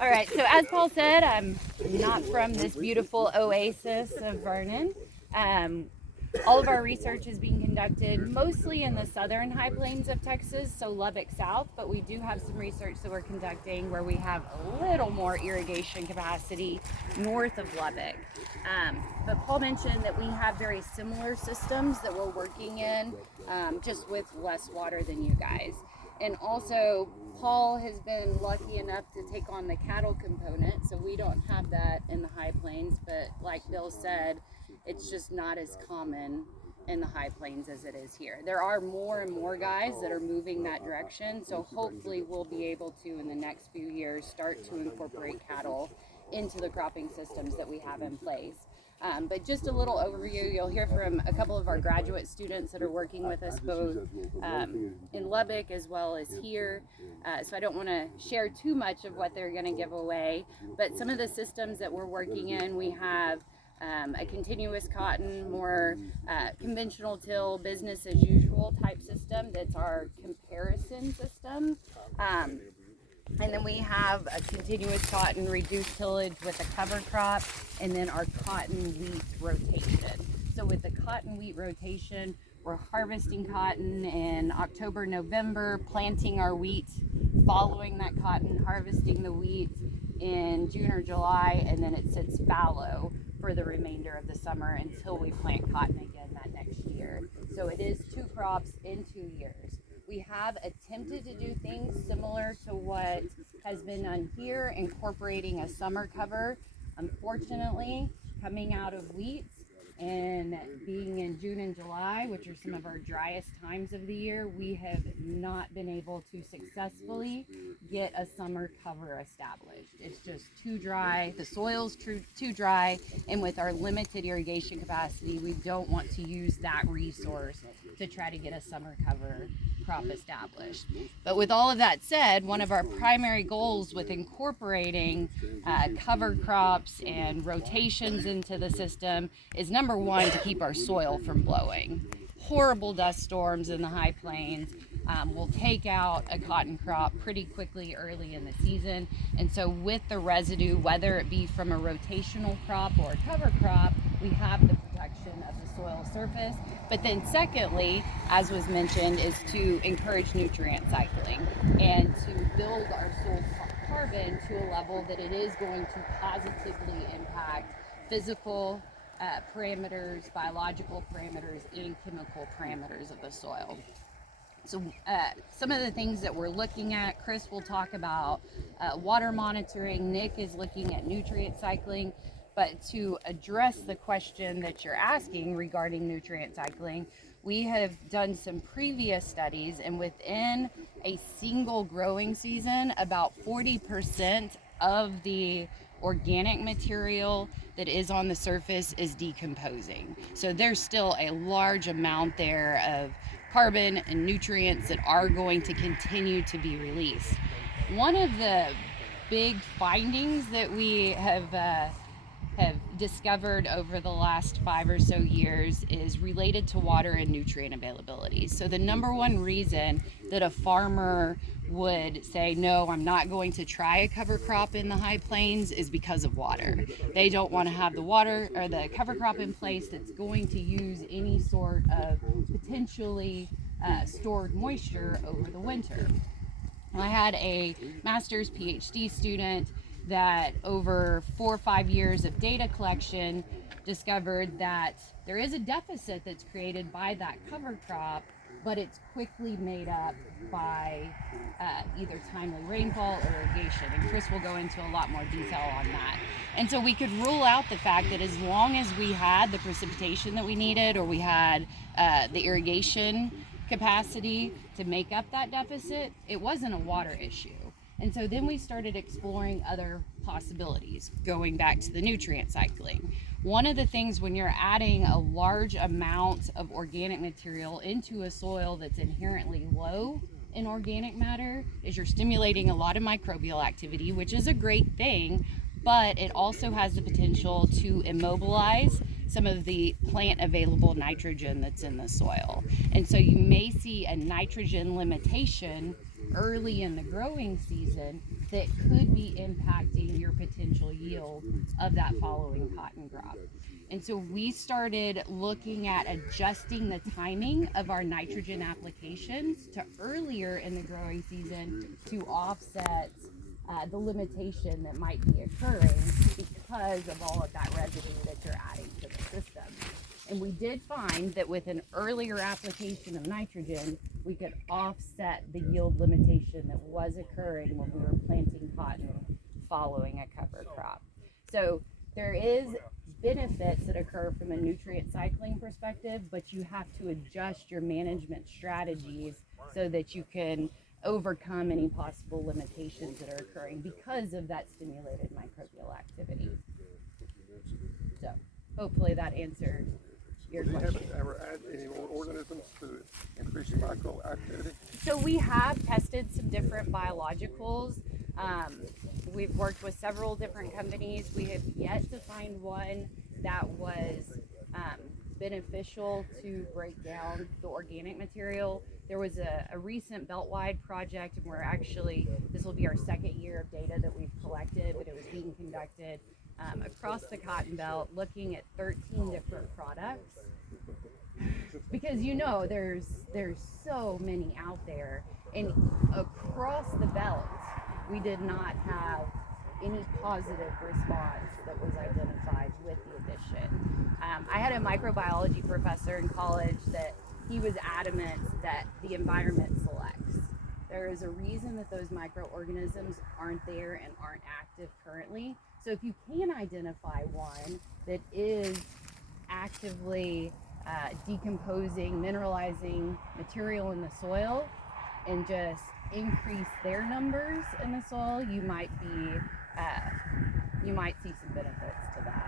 All right, so as Paul said, I'm not from this beautiful oasis of Vernon. Um, all of our research is being conducted mostly in the southern high plains of Texas, so Lubbock South, but we do have some research that we're conducting where we have a little more irrigation capacity north of Lubbock. But Paul mentioned that we have very similar systems that we're working in, just with less water than you guys. And also, Paul has been lucky enough to take on the cattle component, so we don't have that in the high plains, but like Bill said, it's just not as common in the high plains as it is here. There are more and more guys that are moving that direction, so hopefully we'll be able to, in the next few years, start to incorporate cattle into the cropping systems that we have in place. But just a little overview, you'll hear from a couple of our graduate students that are working with us both in Lubbock as well as here. So I don't want to share too much of what they're going to give away, but some of the systems that we're working in, we have a continuous cotton, more conventional till, business as usual type system. That's our comparison system. And then we have a continuous cotton, reduced tillage with a cover crop, and then our cotton wheat rotation. So with the cotton wheat rotation, we're harvesting cotton in October, November, planting our wheat, following that cotton, harvesting the wheat in June or July, and then it sits fallow for the remainder of the summer until we plant cotton again that next year. So it is 2 crops in 2 years. We have attempted to do things similar to what has been done here, incorporating a summer cover. Unfortunately, coming out of wheat and being in June and July, which are some of our driest times of the year, we have not been able to successfully get a summer cover established. It's just too dry, the soil's too dry, and with our limited irrigation capacity, we don't want to use that resource to try to get a summer cover crop established. But with all of that said, one of our primary goals with incorporating cover crops and rotations into the system is, number one, to keep our soil from blowing. Horrible dust storms in the high plains will take out a cotton crop pretty quickly early in the season. And so with the residue, whether it be from a rotational crop or a cover crop, we have the protection of the soil surface. But then secondly, as was mentioned, is to encourage nutrient cycling and to build our soil carbon to a level that it is going to positively impact physical parameters, biological parameters, and chemical parameters of the soil. So some of the things that we're looking at, Chris will talk about water monitoring, Nick is looking at nutrient cycling. But to address the question that you're asking regarding nutrient cycling, we have done some previous studies, and within a single growing season, about 40% of the organic material that is on the surface is decomposing. So there's still a large amount there of carbon and nutrients that are going to continue to be released. One of the big findings that we have discovered over the last 5 or so years is related to water and nutrient availability. So the number one reason that a farmer would say, no, I'm not going to try a cover crop in the high plains is because of water. They don't want to have the water or the cover crop in place that's going to use any sort of potentially stored moisture over the winter. I had a master's PhD student that over 4 or 5 years of data collection discovered that there is a deficit that's created by that cover crop, but it's quickly made up by either timely rainfall or irrigation. And Chris will go into a lot more detail on that. And so we could rule out the fact that as long as we had the precipitation that we needed, or we had the irrigation capacity to make up that deficit, it wasn't a water issue. And so then we started exploring other possibilities, going back to the nutrient cycling. One of the things when you're adding a large amount of organic material into a soil that's inherently low in organic matter is you're stimulating a lot of microbial activity, which is a great thing, but it also has the potential to immobilize some of the plant available nitrogen that's in the soil. And so you may see a nitrogen limitation early in the growing season that could be impacting your potential yield of that following cotton crop. And so we started looking at adjusting the timing of our nitrogen applications to earlier in the growing season to offset the limitation that might be occurring because of all of that residue that you're adding to the system. And we did find that with an earlier application of nitrogen, we could offset the yield limitation that was occurring when we were planting cotton following a cover crop. So there is benefits that occur from a nutrient cycling perspective, but you have to adjust your management strategies so that you can overcome any possible limitations that are occurring because of that stimulated microbial activity. So hopefully that answered your question. Do you ever add any more organisms to increase your microactivity? So we have tested some different biologicals. We've worked with several different companies. We have yet to find one that was beneficial to break down the organic material. There was a recent belt-wide project, and this will be our second year of data that we've collected, but it was being conducted across the cotton belt, looking at 13 different products. Because there's so many out there, and across the belt, we did not have any positive response that was identified with the addition. I had a microbiology professor in college that he was adamant that the environment selects. There is a reason that those microorganisms aren't there and aren't active currently. So if you can identify one that is actively decomposing, mineralizing material in the soil and just increase their numbers in the soil, you might see some benefits to that.